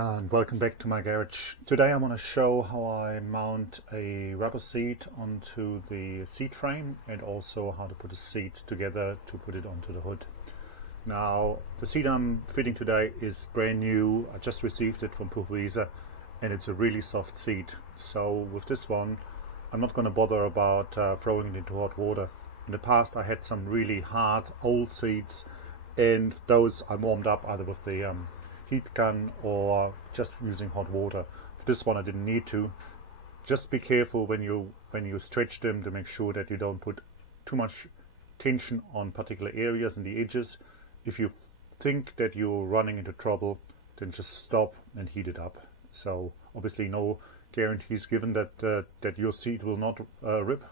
And welcome back to my garage. Today I want to show how I mount a rubber seat onto the seat frame and also how to put a seat together to put it onto the hood. Now the seat I'm fitting today is brand new. I just received it from Puch SR and it's a really soft seat. So with this one I'm not going to bother about throwing it into hot water. In the past I had some really hard old seats and those I warmed up either with the heat gun or just using hot water. For this one I didn't need to. Just be careful when you stretch them to make sure that you don't put too much tension on particular areas and the edges. If you think that you're running into trouble, then just stop and heat it up. So obviously no guarantees given that your seat will not rip.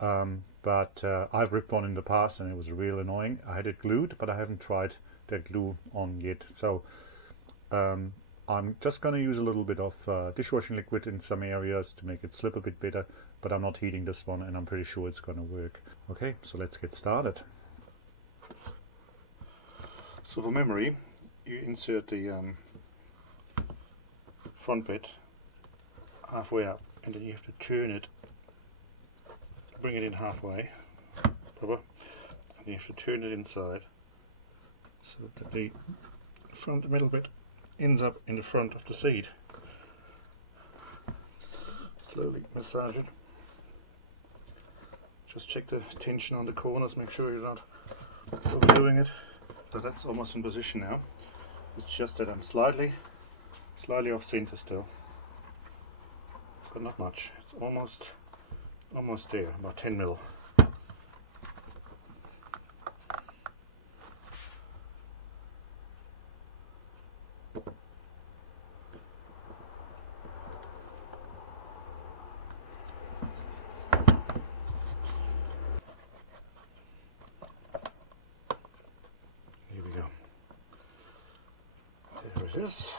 But I've ripped one in the past and it was real annoying. I had it glued, but I haven't tried that glue on yet. So I'm just going to use a little bit of dishwashing liquid in some areas to make it slip a bit better, but I'm not heating this one and I'm pretty sure it's going to work. Okay, so let's get started. So for memory, you insert the front bit halfway up and then you have to turn it, bring it in halfway, proper, and you have to turn it inside so that the front middle bit ends up in the front of the seat. Slowly massage it. Just check the tension on the corners, make sure you're not overdoing it. So that's almost in position now. It's just that I'm slightly off center still, but not much. It's almost there, about 10 mil. Here we go. There it is.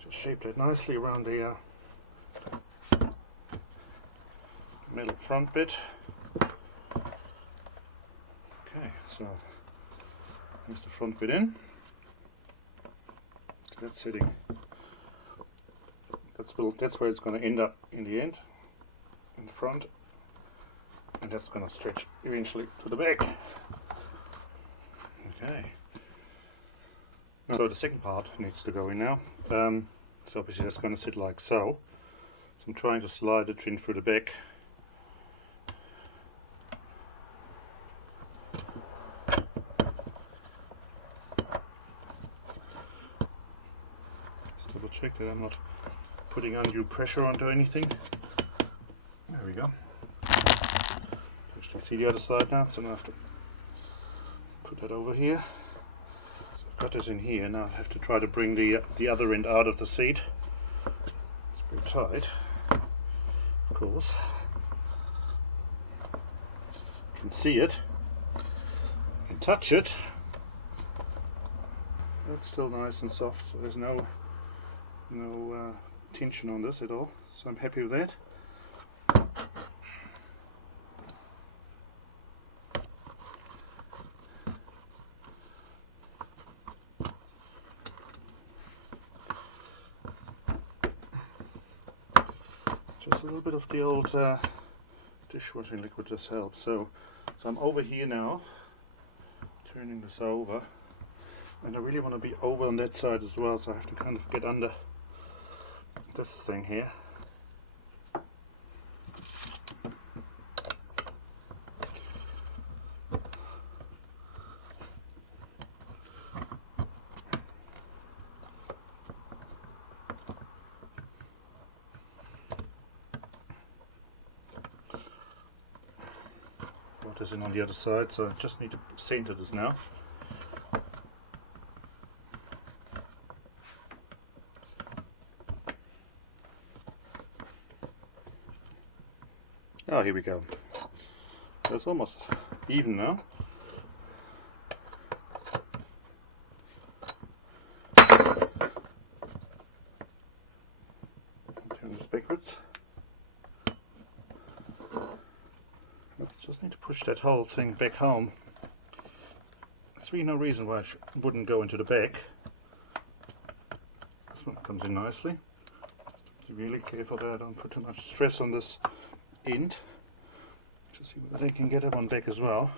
Just shaped it nicely around the middle front bit. Okay, so here's the front bit in. So that's sitting. That's where it's going to end up in the end, in the front, and that's going to stretch eventually to the back. Okay. So the second part needs to go in now. So obviously that's going to sit like so. So I'm trying to slide it in through the back. Just double check that I'm not putting undue pressure onto anything. There we go. Actually see the other side now, so I'm going to have to put that over here. So I've got this in here, now I have to try to bring the other end out of the seat. It's pretty tight, of course. You can see it, you can touch it. That's still nice and soft, so there's no tension on this at all, so I'm happy with that. Just a little bit of the old dishwashing liquid just helps. So I'm over here now, turning this over, and I really want to be over on that side as well, so I have to kind of get under this thing here. Got this in on the other side, so I just need to center this now. Oh, here we go. It's almost even now. Turn this backwards. Just need to push that whole thing back home. There's really no reason why it wouldn't go into the back. This one comes in nicely. Just be really careful that I don't put too much stress on this end. Just see whether they can get it on back as well.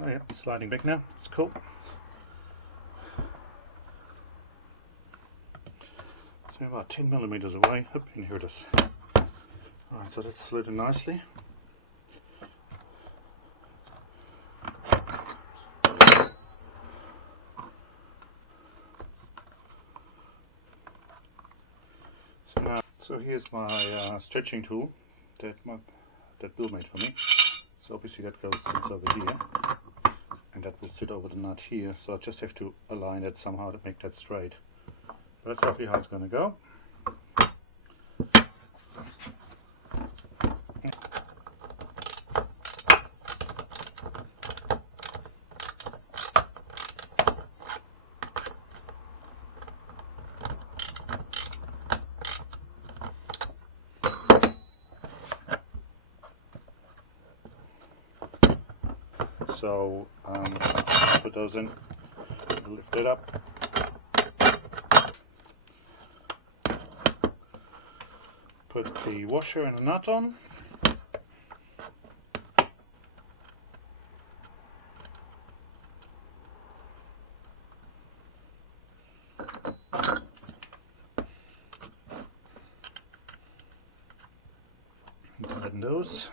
Oh yeah, it's sliding back now. It's cool. So about 10 millimeters away. Oop, and here it is. Alright, so that's slid in nicely. So here's my stretching tool that Bill made for me. So obviously that sits over here, and that will sit over the nut here. So I just have to align it somehow to make that straight. But that's roughly how it's going to go. So put those in, lift it up, put the washer and a nut on, tighten those.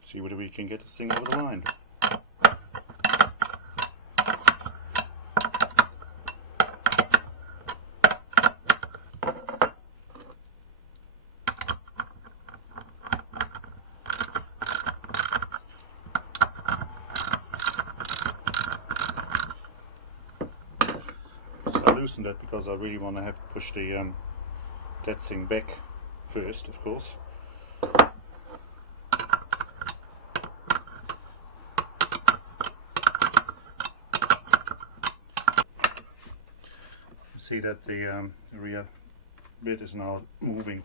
See whether we can get this thing over the line. So I loosened it because I really want to have to push the that thing back first, of course. See that the rear bit is now moving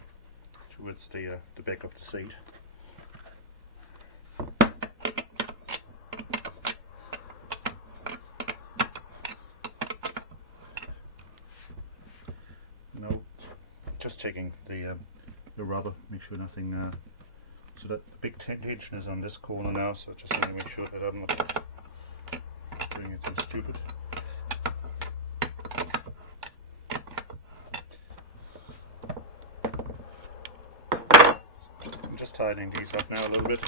towards the back of the seat. No, just checking the rubber, make sure nothing. So that the big tension is on this corner now. So just want to make sure that I'm not doing anything stupid. Just tightening these up now a little bit.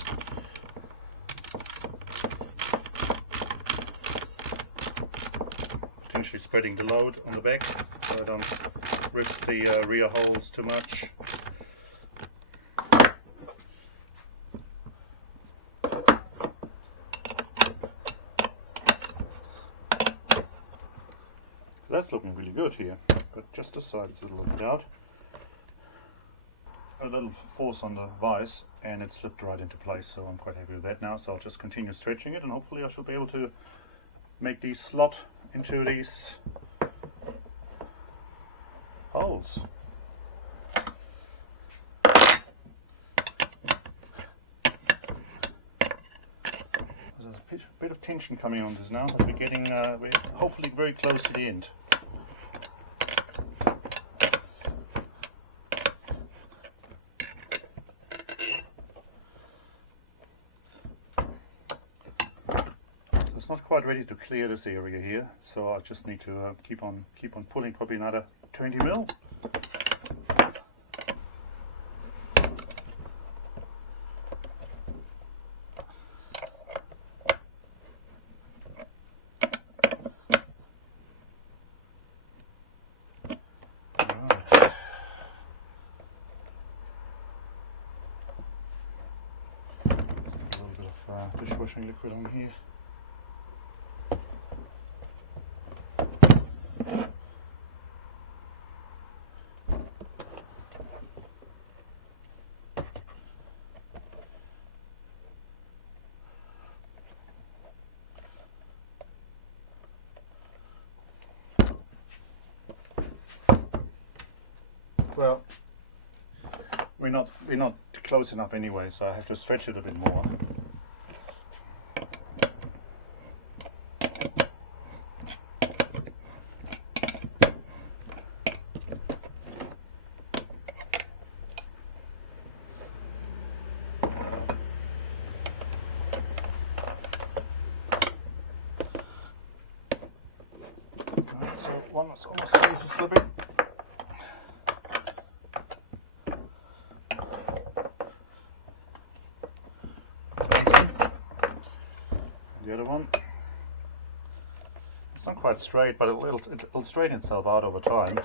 Potentially spreading the load on the back so I don't rip the rear holes too much. That's looking really good here, but just this side is a little bit out. A little force on the vise and it slipped right into place, so I'm quite happy with that now. So I'll just continue stretching it and hopefully I should be able to make these slot into these holes. There's a bit of tension coming on this now, but we're hopefully very close to the end. Not quite ready to clear this area here, so I just need to keep on pulling, probably another 20 mil. Right. A little bit of dishwashing liquid on here. we're not close enough anyway, so I have to stretch it a bit more. One that's almost ready to slip in. The other one, it's not quite straight, but it'll straighten itself out over time.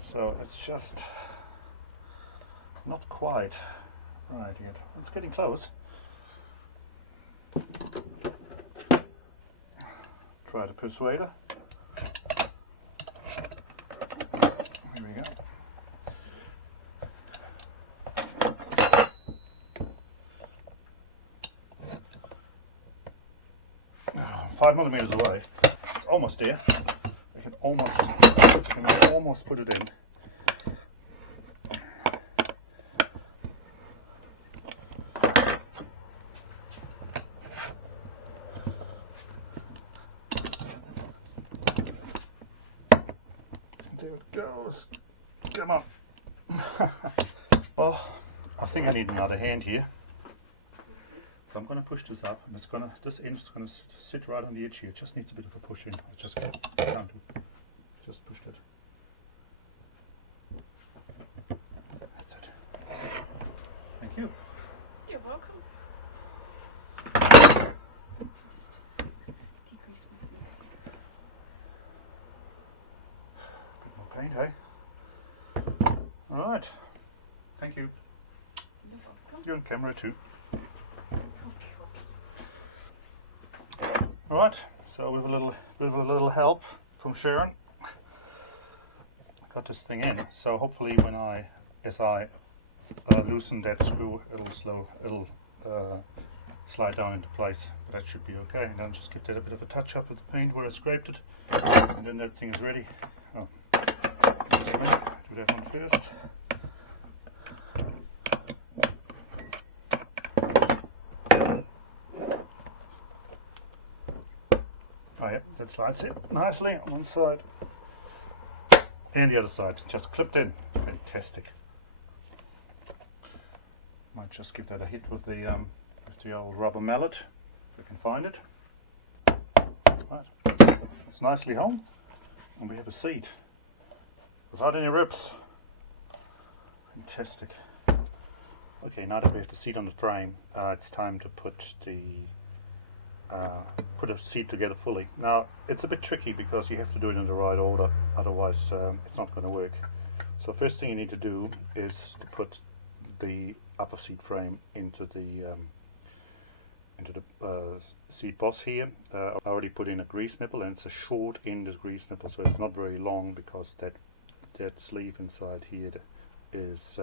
So it's just not quite right yet. It's getting close. Try the persuader. Here we go. Oh, 5 millimeters away. It's almost there. I can almost put it in. There it goes. Come on. Well, I think I need another hand here. So I'm going to push this up, and this end is going to sit right on the edge here. It just needs a bit of a push in. I just can't do. Just pushed it. That's it. Thank you. You're welcome. Paint, hey? Alright. Thank you. You're on camera too. Alright, so with a little help from Sharon, I got this thing in. So hopefully as I loosen that screw, it'll slide down into place. But that should be okay. And then just give that a bit of a touch up with the paint where I scraped it, and then that thing is ready. Oh. Do that one first. Oh yeah, that slides in nicely on one side and the other side, just clipped in. Fantastic. Might just give that a hit with the old rubber mallet if I can find it. Right, it's nicely home, and we have a seat without any rips. Fantastic. Okay, now that we have the seat on the frame, it's time to put a seat together fully. Now it's a bit tricky because you have to do it in the right order, otherwise it's not going to work. So first thing you need to do is to put the upper seat frame into the seat boss here. I already put in a grease nipple, and it's a short end of grease nipple, so it's not very long, because that sleeve inside here is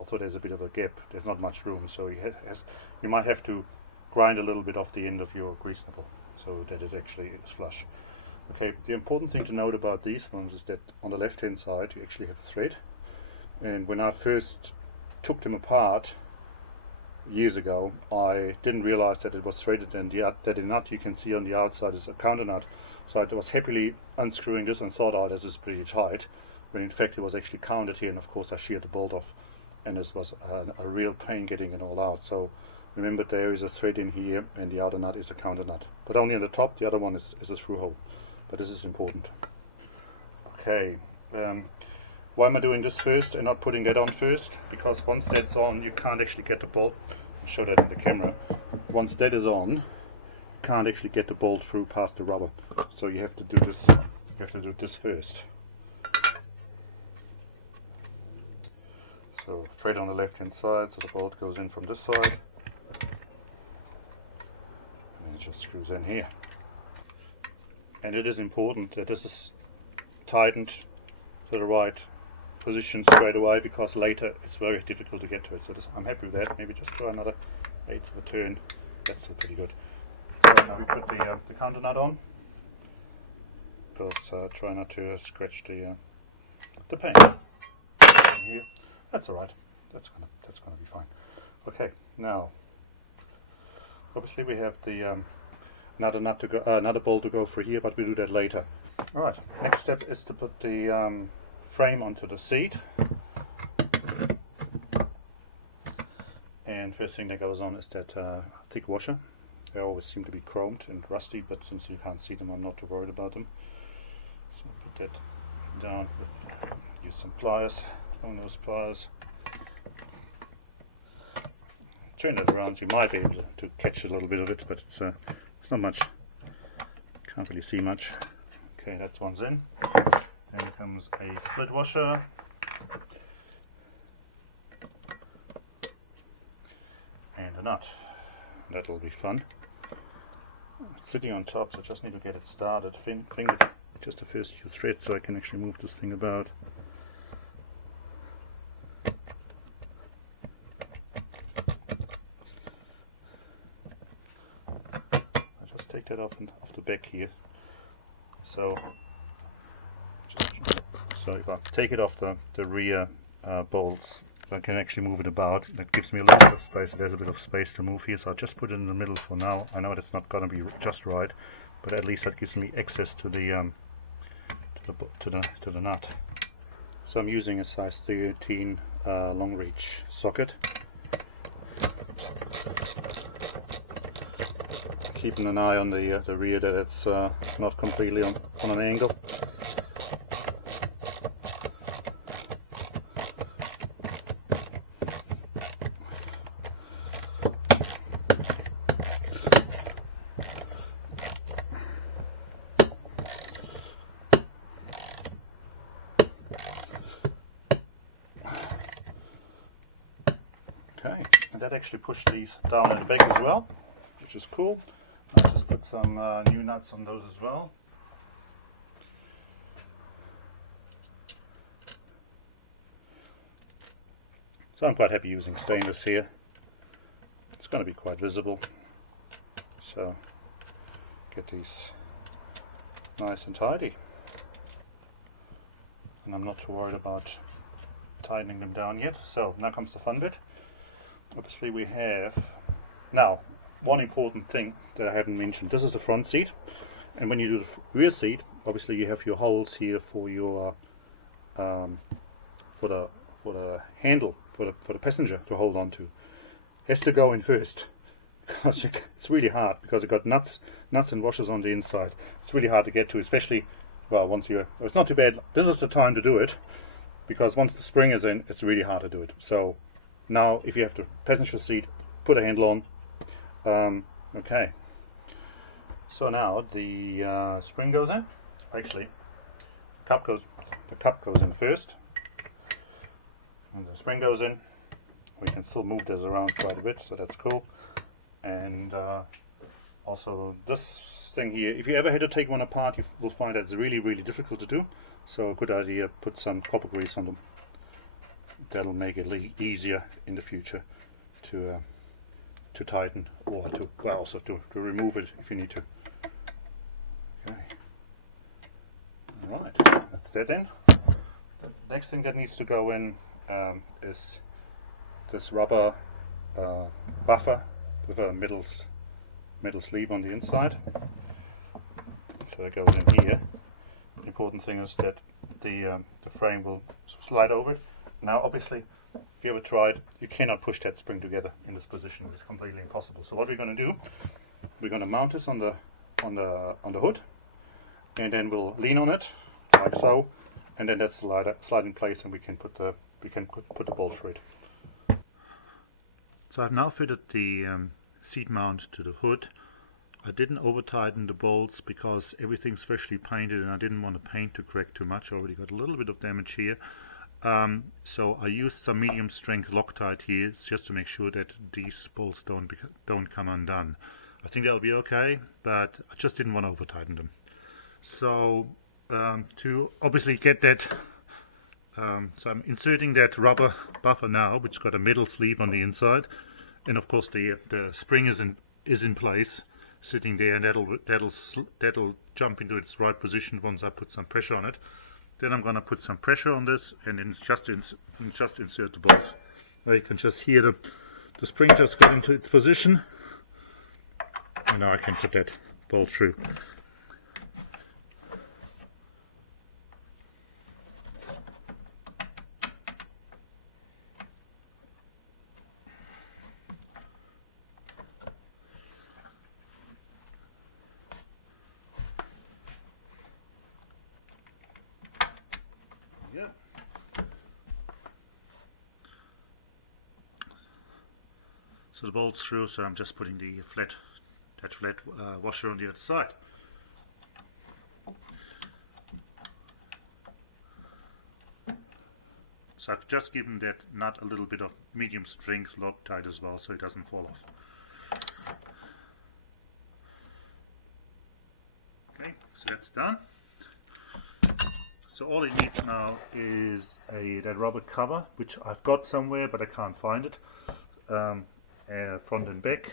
although there's a bit of a gap, there's not much room, so you might have to grind a little bit off the end of your grease nipple so that it actually is flush. Okay, the important thing to note about these ones is that on the left hand side you actually have a thread, and when I first took them apart years ago, I didn't realize that it was threaded, and that the nut you can see on the outside is a counter nut. So I was happily unscrewing this and thought, oh, this is pretty tight, when in fact it was actually counted here, and of course I sheared the bolt off, and this was a real pain getting it all out. So remember, there is a thread in here, and the outer nut is a counter nut, but only on the top. The other one is a through hole, but this is important. Okay, why am I doing this first and not putting that on first? Because once that's on, you can't actually get the bolt. I'll show that in the camera. Once that is on, you can't actually get the bolt through past the rubber. So you have to do this. You have to do this first. So thread on the left hand side, so the bolt goes in from this side, and it just screws in here. And it is important that this is tightened to the right position straight away, because later it's very difficult to get to it. So I'm happy with that. Maybe just try another 1/8 of a turn. That's still pretty good. So now we put the counter nut on, because try not to scratch the paint. Here. That's all right. That's gonna be fine. Okay, now obviously we have the another nut to go, another bolt to go through here, but we'll do that later. All right. Next step is to put the frame onto the seat, and first thing that goes on is that thick washer. They always seem to be chromed and rusty, but since you can't see them, I'm not too worried about them. So put that down. Use some pliers, long nose pliers. Turn that around. You might be able to catch a little bit of it, but it's not much. Can't really see much. Okay, that's one's in. Then comes a split washer. And a nut. That'll be fun. It's sitting on top, so I just need to get it started. Finger just the first few threads so I can actually move this thing about. I just take that off the back here. So if I take it off the rear bolts, I can actually move it about. That gives me a little bit of space. There's a bit of space to move here, so I'll just put it in the middle for now. I know that's not going to be just right, but at least that gives me access to the nut. So I'm using a size 13 long reach socket. Keeping an eye on the rear that it's not completely on an angle. Okay, and that actually pushed these down in the back as well, which is cool. I just put some new nuts on those as well. So I'm quite happy using stainless here. It's going to be quite visible. So get these nice and tidy. And I'm not too worried about tightening them down yet. So now comes the fun bit. Obviously we have now one important thing that I haven't mentioned. This is the front seat, and when you do the rear seat, obviously you have your holes here for your for the handle for the passenger to hold on to. Has to go in first because it's really hard because it got nuts and washers on the inside. It's really hard to get to, especially once you're. It's not too bad. This is the time to do it because once the spring is in, it's really hard to do it. So now, if you have the passenger seat, put a handle on. Okay, so now the spring goes in. Actually, the cup goes in first, and the spring goes in. We can still move this around quite a bit, so that's cool. And also this thing here, if you ever had to take one apart, you will find that it's really difficult to do. So a good idea, put some copper grease on them. That'll make it easier in the future to tighten or also to remove it if you need to. Okay. Alright, that's that in. The next thing that needs to go in is this rubber buffer with a middle sleeve on the inside. So that goes in here. The important thing is that the frame will slide over it. Now obviously, if you ever tried, you cannot push that spring together in this position. It's completely impossible. So what we're going to do, we're going to mount this on the hood, and then we'll lean on it like so, and then that slide in place, and we can put the bolt through it. So I've now fitted the seat mount to the hood. I didn't over tighten the bolts because everything's freshly painted, and I didn't want the paint to crack too much. I already got a little bit of damage here. So I used some medium strength Loctite here just to make sure that these bolts don't come undone. I think they'll be okay, but I just didn't want to over tighten them. So to obviously get that, so I'm inserting that rubber buffer now, which got a metal sleeve on the inside, and of course the spring is in place, sitting there, and that'll jump into its right position once I put some pressure on it. Then I'm going to put some pressure on this and then just insert the bolt. Now you can just hear the spring just got into its position. And now I can put that bolt through. Yeah. So the bolt's through, so I'm just putting the flat washer on the other side. So I've just given that nut a little bit of medium strength Loctite as well, so it doesn't fall off. Okay, so that's done. So all it needs now is that rubber cover, which I've got somewhere but I can't find it, front and back.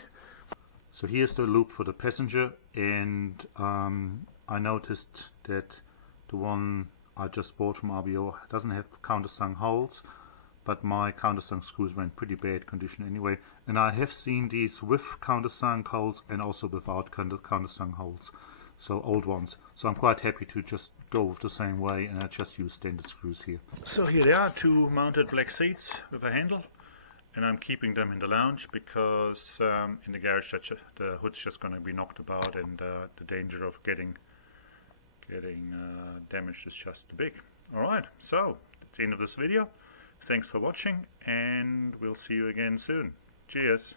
So here's the loop for the passenger, and I noticed that the one I just bought from RBO doesn't have countersunk holes, but my countersunk screws were in pretty bad condition anyway, and I have seen these with countersunk holes and also without countersunk holes. So old ones. So I'm quite happy to just go with the same way, and I just use standard screws here. So here they are, two mounted black seats with a handle, and I'm keeping them in the lounge because in the garage the hood's just going to be knocked about, and the danger of getting damaged is just too big. Alright, so that's the end of this video. Thanks for watching, and we'll see you again soon. Cheers!